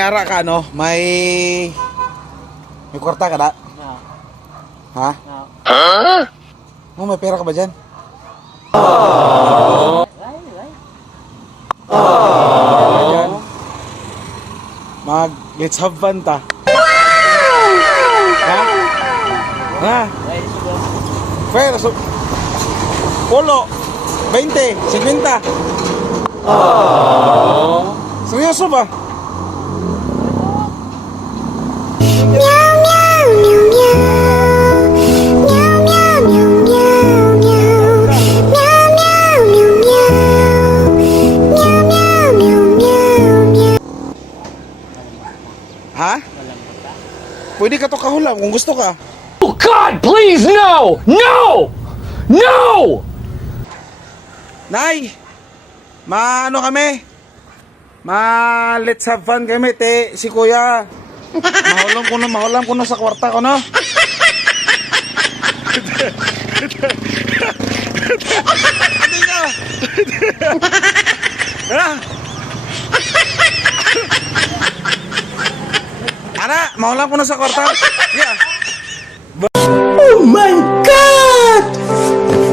May ara ka, no? May kwarta ka na? No. Ha? No. Oh, may pera ka ba dyan? Ayan. Let's have fun ta. Ha? Ha? Pera, so... Polo. 20. 50. Seryoso ba? Ha? Pwede ka to kahulam kung gusto ka. Oh God, please, no! No! No! Nay! Ano kami? Let's have fun kami, te. Si kuya. Mahulam ko na sa kwarta ko, no? Hindi ka! Ha? Ana, mahulam ko na sa kwarta. Yeah. Oh my God!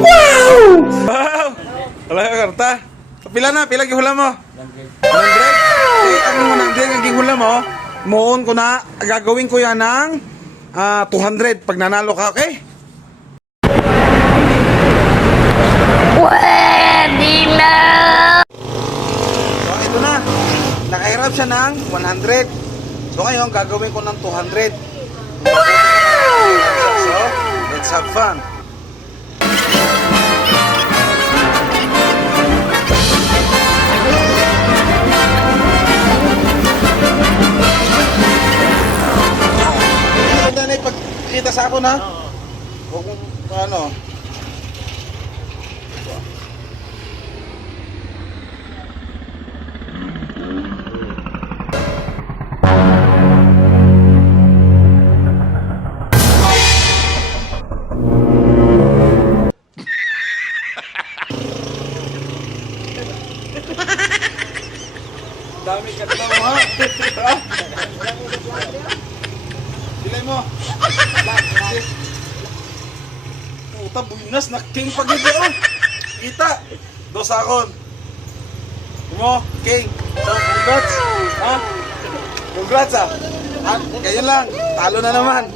Wow! Wow! Wala ka kwarta. Pila gihula mo? 100? Eh, ang 100 ang gihula mo, mohon ko na, gagawin ko yan ng 200 pag nanalo ka, okay? Pwede na! So, ito na. Nakahirap siya ng 100. So, ngayon, gagawin ko ng 200. So, let's have fun. Pagkita sa ako na? Huwag mong ano. Dami ka na mo, ha? Silay mo. Puta, buinas na king pagiging, oh. Kita. 2 akon. Mo, king. So, congrats. Ha? Congrats, ah. Ganyan lang. Talo na naman.